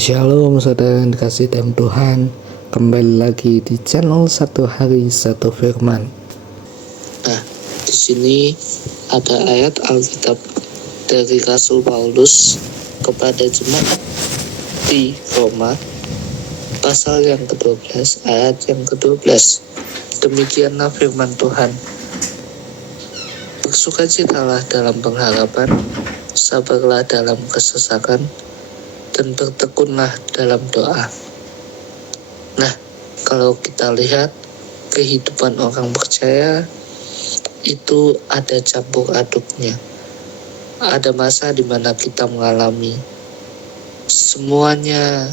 Shalom saudara yang dikasih dalam Tuhan. Kembali lagi di channel Satu Hari Satu Firman. Nah, di sini ada ayat Alkitab dari Rasul Paulus kepada jemaat di Roma, pasal yang ke-12, ayat yang ke-12. Demikianlah firman Tuhan. Bersukacitalah dalam pengharapan, sabarlah dalam kesesakan, dan bertekunlah dalam doa. Nah, kalau kita lihat kehidupan orang percaya itu ada campur aduknya. Ada masa di mana kita mengalami semuanya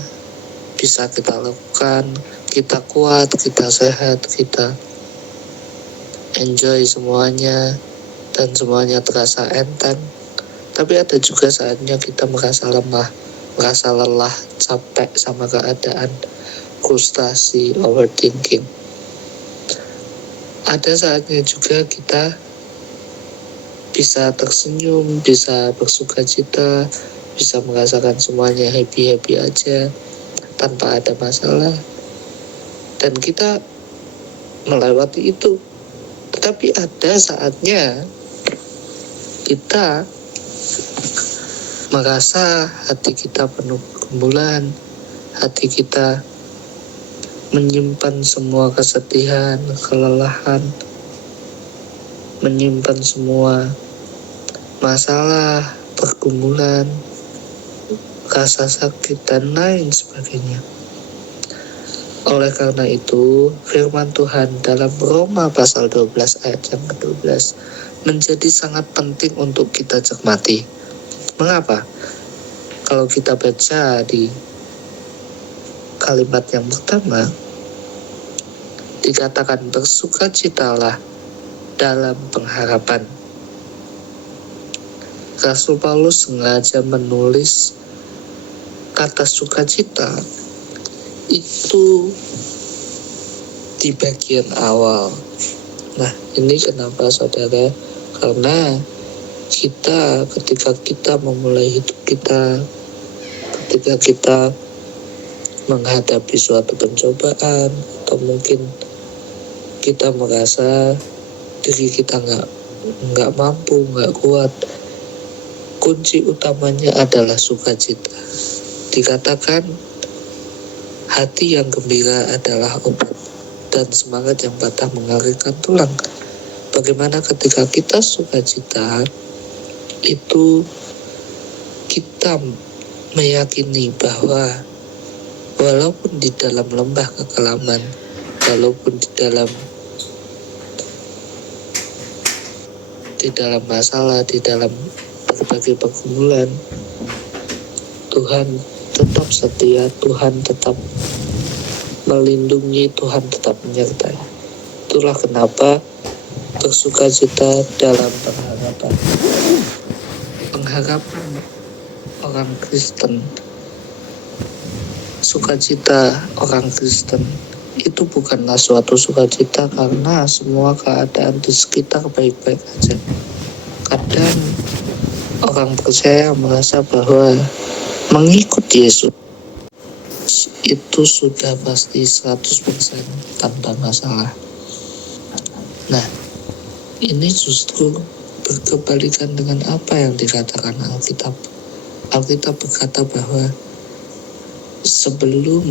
bisa kita lakukan, kita kuat, kita sehat, kita enjoy semuanya, dan semuanya terasa enteng. Tapi ada juga saatnya kita merasa lemah, merasa lelah, capek sama keadaan, frustasi, overthinking. Ada saatnya juga kita bisa tersenyum, bisa bersukacita, bisa merasakan semuanya happy-happy aja tanpa ada masalah, dan kita melewati itu. Tetapi ada saatnya kita merasa hati kita penuh pergumulan, hati kita menyimpan semua kesedihan, kelelahan, menyimpan semua masalah, pergumulan, rasa sakit, dan lain sebagainya. Oleh karena itu, firman Tuhan dalam Roma pasal 12 ayat yang ke-12 menjadi sangat penting untuk kita cermati. Mengapa? Kalau kita baca di kalimat yang pertama, dikatakan bersukacitalah dalam pengharapan. Rasul Paulus sengaja menulis kata sukacita itu di bagian awal. Nah, ini kenapa saudara? Karena ketika kita memulai hidup kita, ketika kita menghadapi suatu pencobaan, atau mungkin kita merasa diri kita nggak mampu, nggak kuat, kunci utamanya adalah sukacita. Dikatakan hati yang gembira adalah obat, dan semangat yang patah mengalirkan tulang. Bagaimana ketika kita sukacita, itu kita meyakini bahwa walaupun di dalam lembah kekelaman, walaupun di dalam masalah, di dalam berbagai pergumulan, Tuhan tetap setia, Tuhan tetap melindungi, Tuhan tetap menyertai. Itulah kenapa bersukacita dalam pengharapan. Pengharapan orang Kristen, sukacita orang Kristen itu bukanlah suatu sukacita karena semua keadaan di sekitar baik-baik aja. Kadang orang percaya merasa bahwa mengikut Yesus itu sudah pasti 100% tanpa masalah. Nah, ini justru berkebalikan dengan apa yang dikatakan Alkitab. Alkitab berkata bahwa sebelum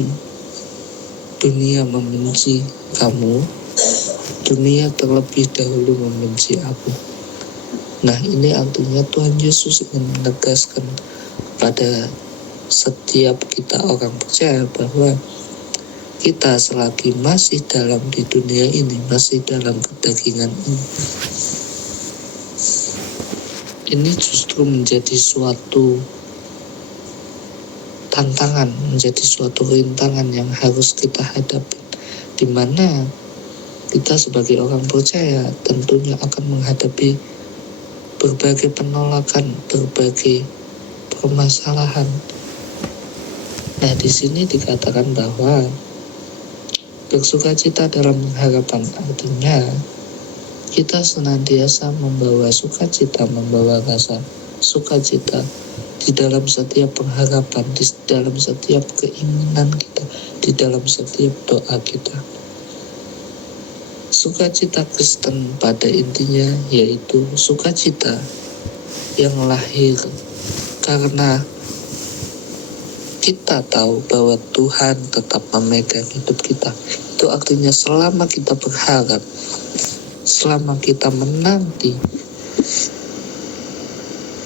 dunia membenci kamu, dunia terlebih dahulu membenci aku. Nah, ini artinya Tuhan Yesus ingin menegaskan pada setiap kita orang percaya bahwa kita selagi masih dalam di dunia ini, masih dalam kedagingan ini justru menjadi suatu tantangan, menjadi suatu rintangan yang harus kita hadapi, di mana kita sebagai orang percaya tentunya akan menghadapi berbagai penolakan, berbagai permasalahan. Nah, di sini dikatakan bahwa bersukacita dalam pengharapan artinya kita senantiasa membawa sukacita, membawa rasa sukacita di dalam setiap pengharapan, di dalam setiap keinginan kita, di dalam setiap doa kita. Sukacita Kristen pada intinya yaitu sukacita yang lahir karena kita tahu bahwa Tuhan tetap memegang hidup kita. Itu artinya selama kita berharap, selama kita menanti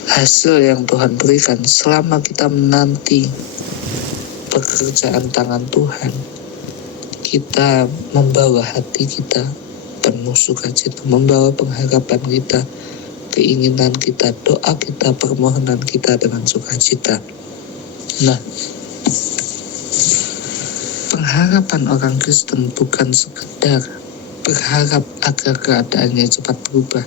hasil yang Tuhan berikan, selama kita menanti pekerjaan tangan Tuhan, kita membawa hati kita penuh sukacita, membawa pengharapan kita, keinginan kita, doa kita, permohonan kita dengan sukacita. Nah, pengharapan orang Kristen bukan sekedar berharap agar keadaannya cepat berubah,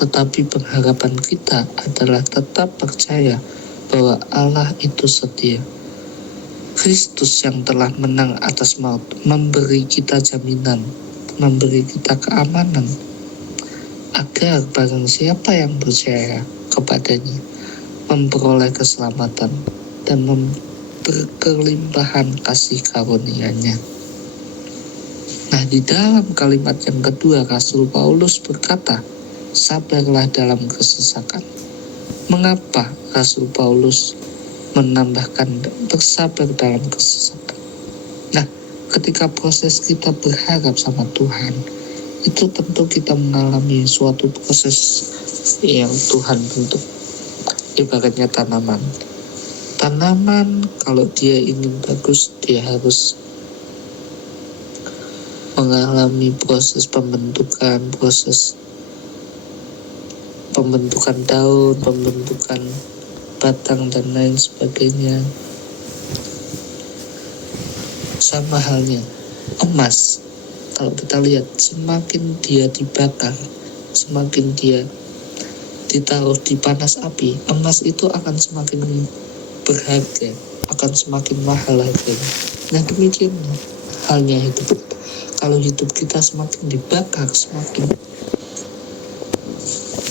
tetapi pengharapan kita adalah tetap percaya bahwa Allah itu setia. Kristus yang telah menang atas maut memberi kita jaminan, memberi kita keamanan, agar barang siapa yang percaya kepadanya memperoleh keselamatan dan berkelimpahan kasih karunia-Nya. Nah, di dalam kalimat yang kedua, Rasul Paulus berkata, sabarlah dalam kesesakan. Mengapa Rasul Paulus menambahkan bersabar dalam kesesakan? Nah, ketika proses kita berharap sama Tuhan, itu tentu kita mengalami suatu proses yang Tuhan bentuk. Ibaratnya tanaman. Tanaman kalau dia ingin bagus, dia harus mengalami proses pembentukan daun, pembentukan batang dan lain sebagainya. Sama halnya emas, kalau kita lihat semakin dia dibakar, semakin dia ditaruh di panas api, emas itu akan semakin berharga, akan semakin mahal harganya. Nah, demikian halnya hidup. Kalau hidup kita semakin dibakar,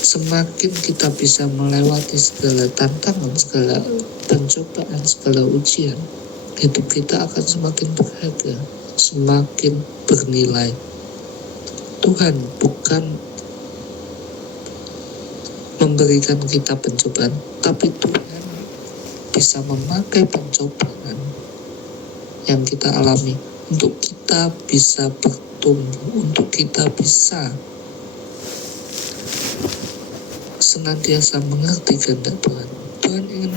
semakin kita bisa melewati segala tantangan, segala pencobaan, segala ujian, hidup kita akan semakin berharga, semakin bernilai. Tuhan bukan memberikan kita pencobaan, tapi Tuhan bisa memakai pencobaan yang kita alami untuk kita bisa bertumbuh, untuk kita bisa senantiasa mengerti kehendak Tuhan. Tuhan ingin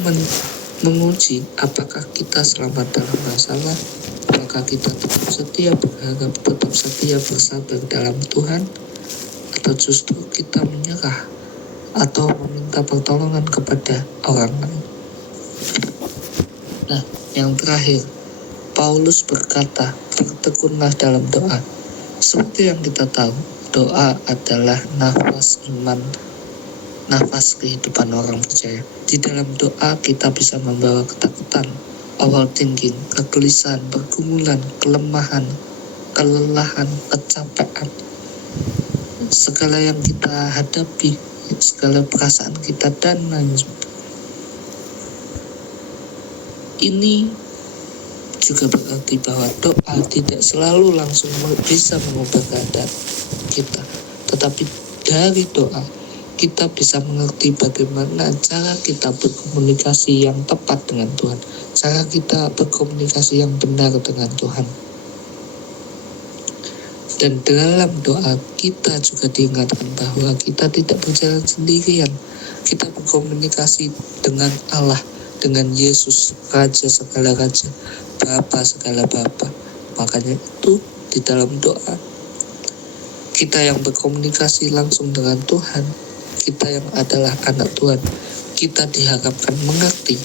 menguji apakah kita selamat dalam masalah, apakah kita tetap setia berharap, tetap setia bersabar dalam Tuhan, atau justru kita menyerah atau meminta pertolongan kepada orang lain. Nah, yang terakhir, Paulus berkata, bertekunlah dalam doa. Seperti yang kita tahu, doa adalah nafas iman, nafas kehidupan orang percaya. Di dalam doa kita bisa membawa ketakutan, overthinking, kegelisahan, pergumulan, kelemahan, kelelahan, kecapean. Segala yang kita hadapi, segala perasaan kita dan lain sebagainya. Ini juga berarti bahwa doa tidak selalu langsung bisa mengubah keadaan kita, tetapi dari doa kita bisa mengerti bagaimana cara kita berkomunikasi yang tepat dengan Tuhan, cara kita berkomunikasi yang benar dengan Tuhan. Dan dalam doa kita juga diingatkan bahwa kita tidak berjalan sendirian, kita berkomunikasi dengan Allah, dengan Yesus, Raja segala Raja, Bapa segala Bapa. Makanya itu di dalam doa kita yang berkomunikasi langsung dengan Tuhan, kita yang adalah anak Tuhan, kita diharapkan mengerti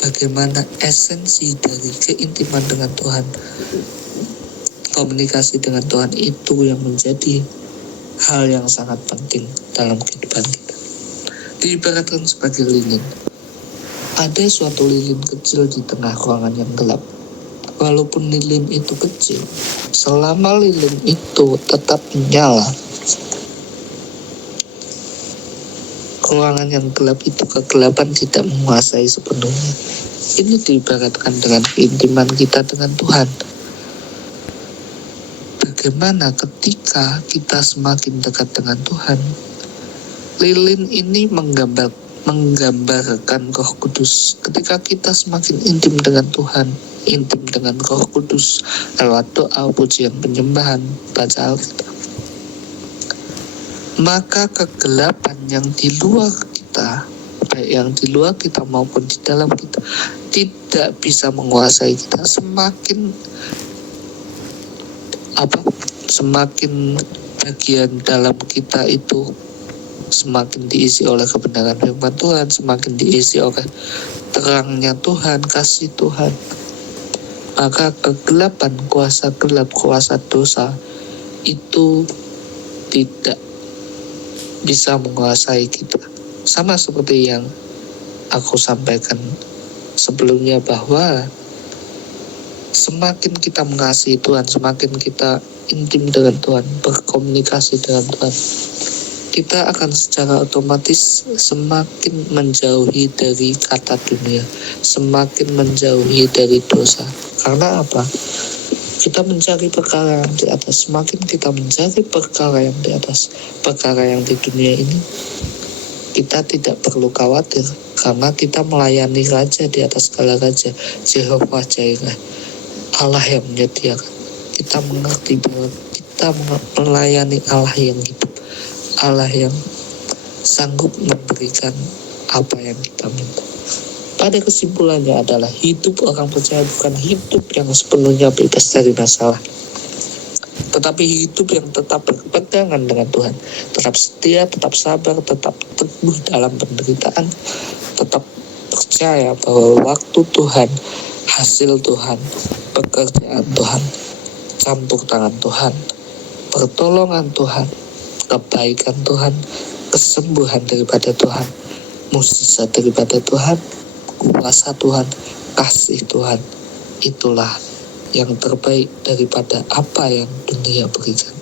bagaimana esensi dari keintiman dengan Tuhan. Komunikasi dengan Tuhan itu yang menjadi hal yang sangat penting dalam kehidupan kita. Diibaratkan sebagai lilin. Ada suatu lilin kecil di tengah ruangan yang gelap. Walaupun lilin itu kecil, selama lilin itu tetap menyala, ruangan yang gelap itu kegelapan tidak menguasai sepenuhnya. Ini diibaratkan dengan keintiman kita dengan Tuhan. Bagaimana ketika kita semakin dekat dengan Tuhan? Lilin ini menggambarkan Roh Kudus. Ketika kita semakin intim dengan Tuhan, intim dengan Roh Kudus lewat doa, pujian, penyembahan, baca Alkitab, maka kegelapan yang di luar kita, baik yang di luar kita maupun di dalam kita, tidak bisa menguasai kita. Semakin bagian dalam kita itu semakin diisi oleh kebenaran firman Tuhan, semakin diisi oleh terangnya Tuhan, kasih Tuhan, maka kegelapan, kuasa gelap, kuasa dosa itu tidak bisa menguasai kita. Sama seperti yang aku sampaikan sebelumnya, bahwa semakin kita mengasihi Tuhan, semakin kita intim dengan Tuhan, berkomunikasi dengan Tuhan, kita akan secara otomatis semakin menjauhi dari kata dunia, semakin menjauhi dari dosa. Karena apa? Kita mencari perkara yang di atas. Semakin kita mencari perkara yang di atas, perkara yang di dunia ini, kita tidak perlu khawatir, karena kita melayani Raja di atas segala raja, Jehovah Jireh, Allah yang menyediakan. Kita mengerti bahwa kita melayani Allah yang hidup, Allah yang sanggup memberikan apa yang kita minta. Pada kesimpulannya adalah hidup orang percaya bukan hidup yang sepenuhnya bebas dari masalah, tetapi hidup yang tetap berpegangan dengan Tuhan, tetap setia, tetap sabar, tetap teguh dalam penderitaan, tetap percaya bahwa waktu Tuhan, hasil Tuhan, pekerjaan Tuhan, campur tangan Tuhan, pertolongan Tuhan, kebaikan Tuhan, kesembuhan daripada Tuhan, mukjizat daripada Tuhan, kuasa Tuhan, kasih Tuhan, itulah yang terbaik daripada apa yang dunia berikan.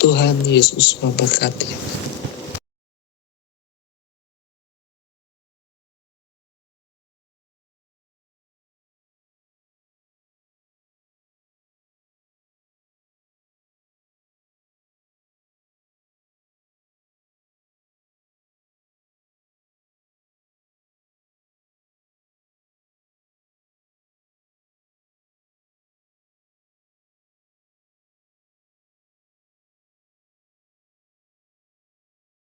Tuhan Yesus memberkati.